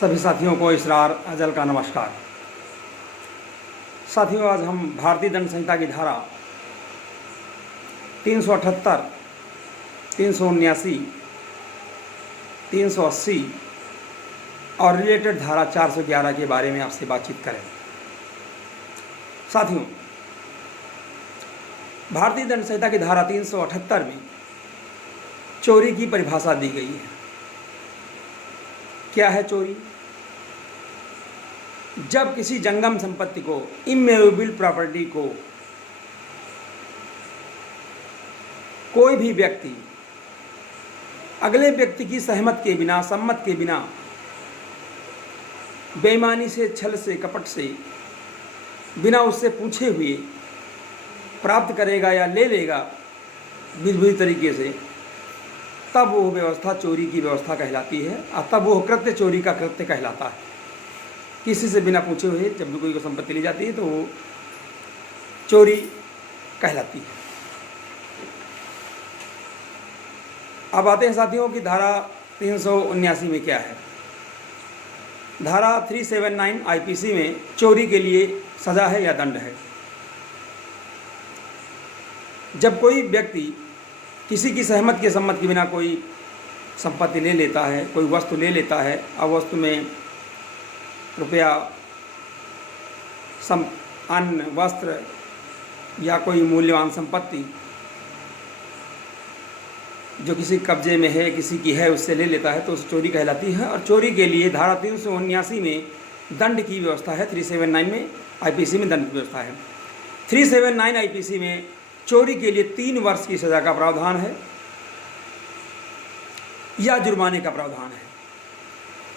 सभी साथियों को इसरार अजल का नमस्कार। साथियों, आज हम भारतीय दंड संहिता की धारा 378, 379, 380 और रिलेटेड धारा 411 के बारे में आपसे बातचीत करें। साथियों, भारतीय दंड संहिता की धारा 378 में चोरी की परिभाषा दी गई है। क्या है चोरी? जब किसी जंगम संपत्ति को, इमूवेबल प्रॉपर्टी को, कोई भी व्यक्ति अगले व्यक्ति की सहमत के बिना, सम्मत के बिना, बेईमानी से, छल से, कपट से, बिना उससे पूछे हुए प्राप्त करेगा या ले लेगा विधि तरीके से, तब वो व्यवस्था चोरी की व्यवस्था कहलाती है और तब वो कृत्य चोरी का कृत्य कहलाता है। किसी से बिना पूछे हुए जब भी कोई को संपत्ति ली जाती है तो वो चोरी कहलाती है। अब आते हैं साथियों की धारा 379 में क्या है। धारा 379 आईपीसी में चोरी के लिए सजा है या दंड है। जब कोई व्यक्ति किसी की सहमत के सम्मत के बिना कोई संपत्ति ले लेता है, कोई वस्तु ले लेता है और वस्तु में रुपया, अन्न, वस्त्र या कोई मूल्यवान संपत्ति जो किसी कब्जे में है, किसी की है, उससे ले लेता है तो उसे चोरी कहलाती है। और चोरी के लिए धारा 379 में दंड की व्यवस्था है। 379 में आईपीसी में दंड की व्यवस्था है। 379 आईपीसी में चोरी के लिए 3 वर्ष की सज़ा का प्रावधान है या जुर्माने का प्रावधान है।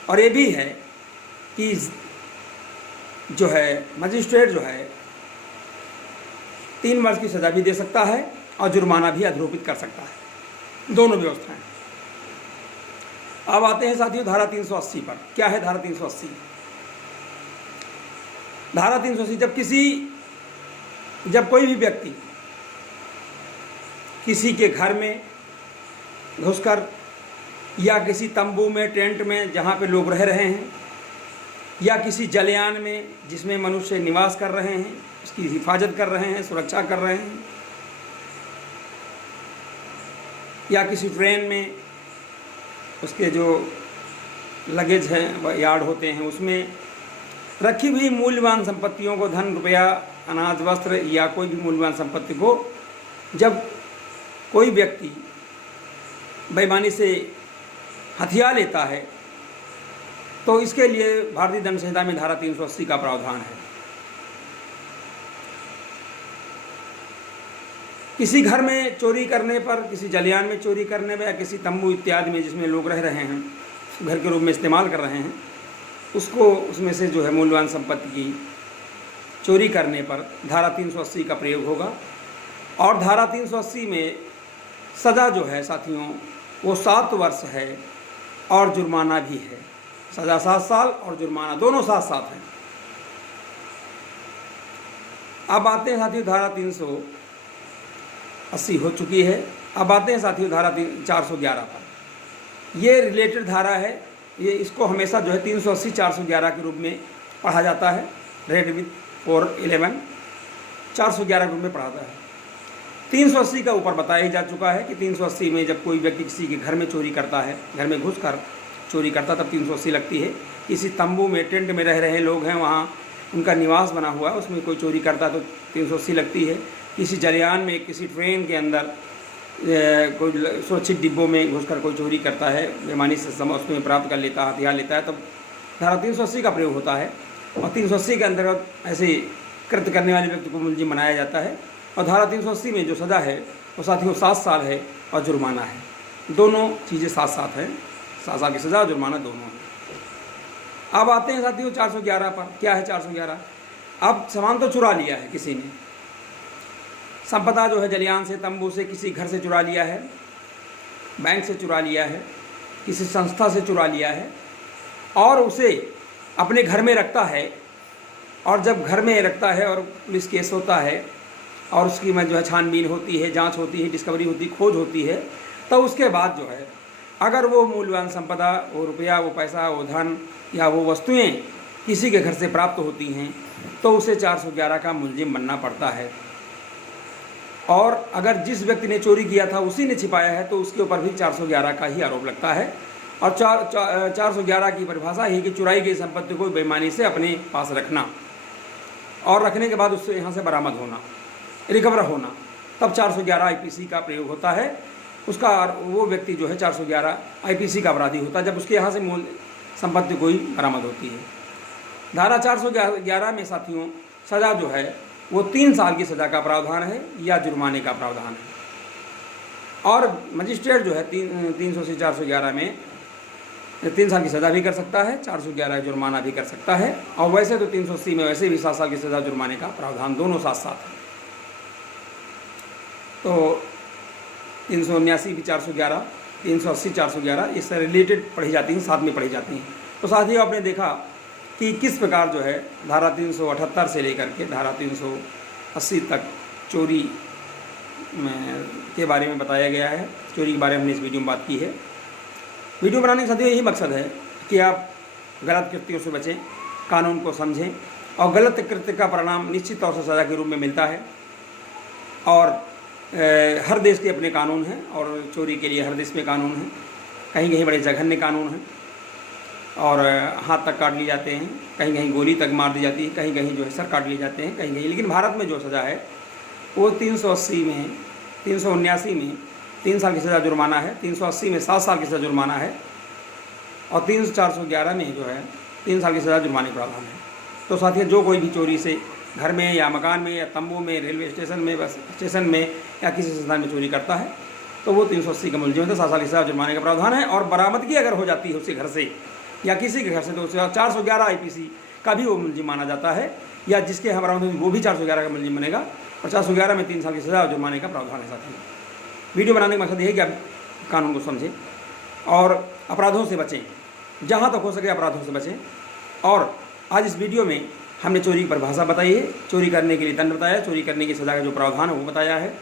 और ये भी है कि जो है मजिस्ट्रेट जो है 3 वर्ष की सज़ा भी दे सकता है और जुर्माना भी आरोपित कर सकता है, दोनों व्यवस्थाएं। अब आते हैं साथियों धारा 380 पर। क्या है धारा 380? धारा 380 जब कोई भी व्यक्ति किसी के घर में घुसकर या किसी तंबू में, टेंट में जहाँ पे लोग रह रहे हैं, या किसी जलयान में जिसमें मनुष्य निवास कर रहे हैं, उसकी हिफाजत कर रहे हैं, सुरक्षा कर रहे हैं, या किसी ट्रेन में उसके जो लगेज हैं वह यार्ड होते हैं, उसमें रखी हुई मूल्यवान संपत्तियों को, धन, रुपया, अनाज, वस्त्र या कोई भी मूल्यवान संपत्ति को जब कोई व्यक्ति बेईमानी से हथिया लेता है तो इसके लिए भारतीय दंड संहिता में धारा 380 का प्रावधान है। किसी घर में चोरी करने पर, किसी जलयान में चोरी करने पर या किसी तंबू इत्यादि में जिसमें लोग रह रहे हैं, घर के रूप में इस्तेमाल कर रहे हैं, उसको उसमें से जो है मूल्यवान संपत्ति की चोरी करने पर धारा 380 का प्रयोग होगा। और धारा 380 में सज़ा जो है साथियों वो 7 वर्ष है और जुर्माना भी है। सज़ा 7 साल और जुर्माना दोनों साथ साथ हैं। अब आते हैं साथियों धारा 380 हो चुकी है। अब आते हैं साथियों धारा 411 पर। ये रिलेटेड धारा है। ये इसको हमेशा जो है 380 411 के रूप में पढ़ा जाता है। रेड विथ 411 411 के रूप में पढ़ाता है। 380 का ऊपर बताया जा चुका है कि 380 में जब कोई व्यक्ति किसी के घर में चोरी करता है, घर में घुसकर चोरी करता, तब 380 लगती है। किसी तंबू में, टेंट में रह रहे लोग हैं, वहाँ उनका निवास बना हुआ है, उसमें कोई चोरी करता है तो 380 लगती है। किसी जलयान में, किसी ट्रेन के अंदर कोई सुरक्षित डिब्बों में घुसकर कोई चोरी करता है, बेईमानी से समय उसमें प्राप्त कर लेता है, हथियार लेता है, तब धारा 380 का प्रयोग होता है। और 380 के अंतर्गत ऐसे कृत्य करने वाले व्यक्ति को मुलजिम बनाया जाता है। और धारा 380 में जो सज़ा है वो साथियों 7 साल है और जुर्माना है। दोनों चीज़ें साथ साथ हैं, 7 साल की सज़ा और जुर्माना दोनों है। अब आते हैं साथियों 411 पर। क्या है 411? अब सामान तो चुरा लिया है किसी ने, संपदा जो है जलयान से, तंबू से, किसी घर से चुरा लिया है, बैंक से चुरा लिया है, किसी संस्था से चुरा लिया है और उसे अपने घर में रखता है। और जब घर में रखता है और पुलिस केस होता है और उसकी में जो है छानबीन होती है, जांच होती है, डिस्कवरी होती है, खोज होती है, तो उसके बाद जो है अगर वो मूल्यवान संपदा, वो रुपया, वो पैसा, वो धन या वो वस्तुएं किसी के घर से प्राप्त होती हैं तो उसे 411 का मुलजिम बनना पड़ता है। और अगर जिस व्यक्ति ने चोरी किया था उसी ने छिपाया है तो उसके ऊपर भी 411 का ही आरोप लगता है। और 411 की परिभाषा ही कि चुराई गई संपत्ति को बेईमानी से अपने पास रखना और रखने के बाद उससे यहाँ से बरामद होना, रिकवर होना, तब 411 आईपीसी का प्रयोग होता है। उसका वो व्यक्ति जो है 411 आईपीसी का अपराधी होता है जब उसके यहाँ से मूल संपत्ति कोई बरामद होती है। धारा 411 में साथियों सज़ा जो है वो 3 साल की सज़ा का प्रावधान है या जुर्माने का प्रावधान है। और मजिस्ट्रेट जो है 300 से 411 में 3 साल की सज़ा भी कर सकता है, 411 जुर्माना भी कर सकता है। और वैसे तो 380 में वैसे भी 7 साल की सज़ा जुर्माने का प्रावधान दोनों साथ साथ है। तो 379 भी 411, 380 411 इससे रिलेटेड पढ़ी जाती हैं, साथ में पढ़ी जाती हैं। तो साथियों आपने देखा कि किस प्रकार जो है धारा 378 से लेकर के धारा 380 तक चोरी के बारे में बताया गया है। चोरी के बारे में हमने इस वीडियो में बात की है। वीडियो बनाने का साथियों यही मकसद है कि आप गलत कृत्यों से बचें, कानून को समझें और गलत कृत्य का परिणाम निश्चित तौर से सज़ा के रूप में मिलता है। और हर देश के अपने कानून हैं और चोरी के लिए हर देश में कानून हैं। कहीं कहीं बड़े जघन्य कानून हैं और हाथ तक काट लिए जाते हैं, कहीं कहीं गोली तक मार दी जाती है, कहीं कहीं जो है सर काट लिए जाते हैं, कहीं कहीं। लेकिन भारत में जो सज़ा है वो 380 में 379 में 3 साल की सज़ा जुर्माना है, 380 में 7 साल की सज़ा जुर्माना है और 411 में जो है 3 साल की सज़ा जुर्माने का प्रावधान है। तो साथियों जो कोई भी चोरी से घर में या मकान में या तंबू में, रेलवे स्टेशन में, बस स्टेशन में या किसी संस्थान में चोरी करता है तो वो 380 का मुलजिम है, 7 साल की सज़ा जुर्माने का प्रावधान है। और बरामदगी अगर हो जाती है उसके घर से या किसी के घर से तो उसे 411 आईपीसी का भी वो मुलजिम माना जाता है, या जिसके यहाँ बरामद वो भी 411 का मुलजिम बनेगा। और 411 में 3 साल की सज़ा जुर्माने का प्रावधान है। साथियों वीडियो बनाने का मकसद ये है कि आप कानून को समझें और अपराधों से बचें, जहाँ तक हो सके अपराधों से बचें। और आज इस वीडियो में हमने चोरी की परिभाषा बताई है, चोरी करने के लिए दंड बताया, चोरी करने की सज़ा का जो प्रावधान है वो बताया है।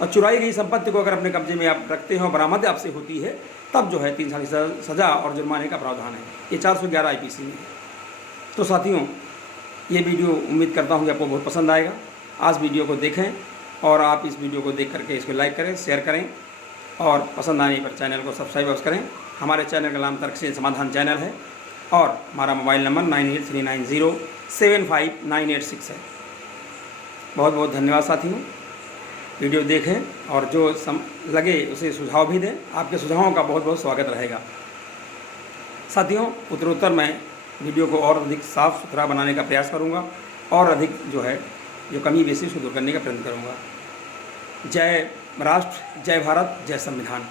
और चुराई गई संपत्ति को अगर अपने कब्जे में आप रखते हैं और बरामद आपसे होती है तब जो है 3 साल की सज़ा और जुर्माने का प्रावधान है। ये 411 आईपीसी में है। तो साथियों ये वीडियो उम्मीद करता हूँ कि आपको बहुत पसंद आएगा। आज वीडियो को देखें और आप इस वीडियो को देख करके इसको लाइक करें, शेयर करें और पसंद आने पर चैनल को सब्सक्राइब करें। हमारे चैनल का नाम तर्कशील समाधान चैनल है और हमारा मोबाइल नंबर 9839075986 है। बहुत बहुत धन्यवाद साथियों। वीडियो देखें और जो लगे उसे सुझाव भी दें। आपके सुझावों का बहुत बहुत स्वागत रहेगा। साथियों उत्तरोत्तर मैं वीडियो को और अधिक साफ़ सुथरा बनाने का प्रयास करूंगा और अधिक जो है जो कमी बेसी उसको दूर करने का प्रयत्न करूंगा। जय राष्ट्र, जय भारत, जय संविधान।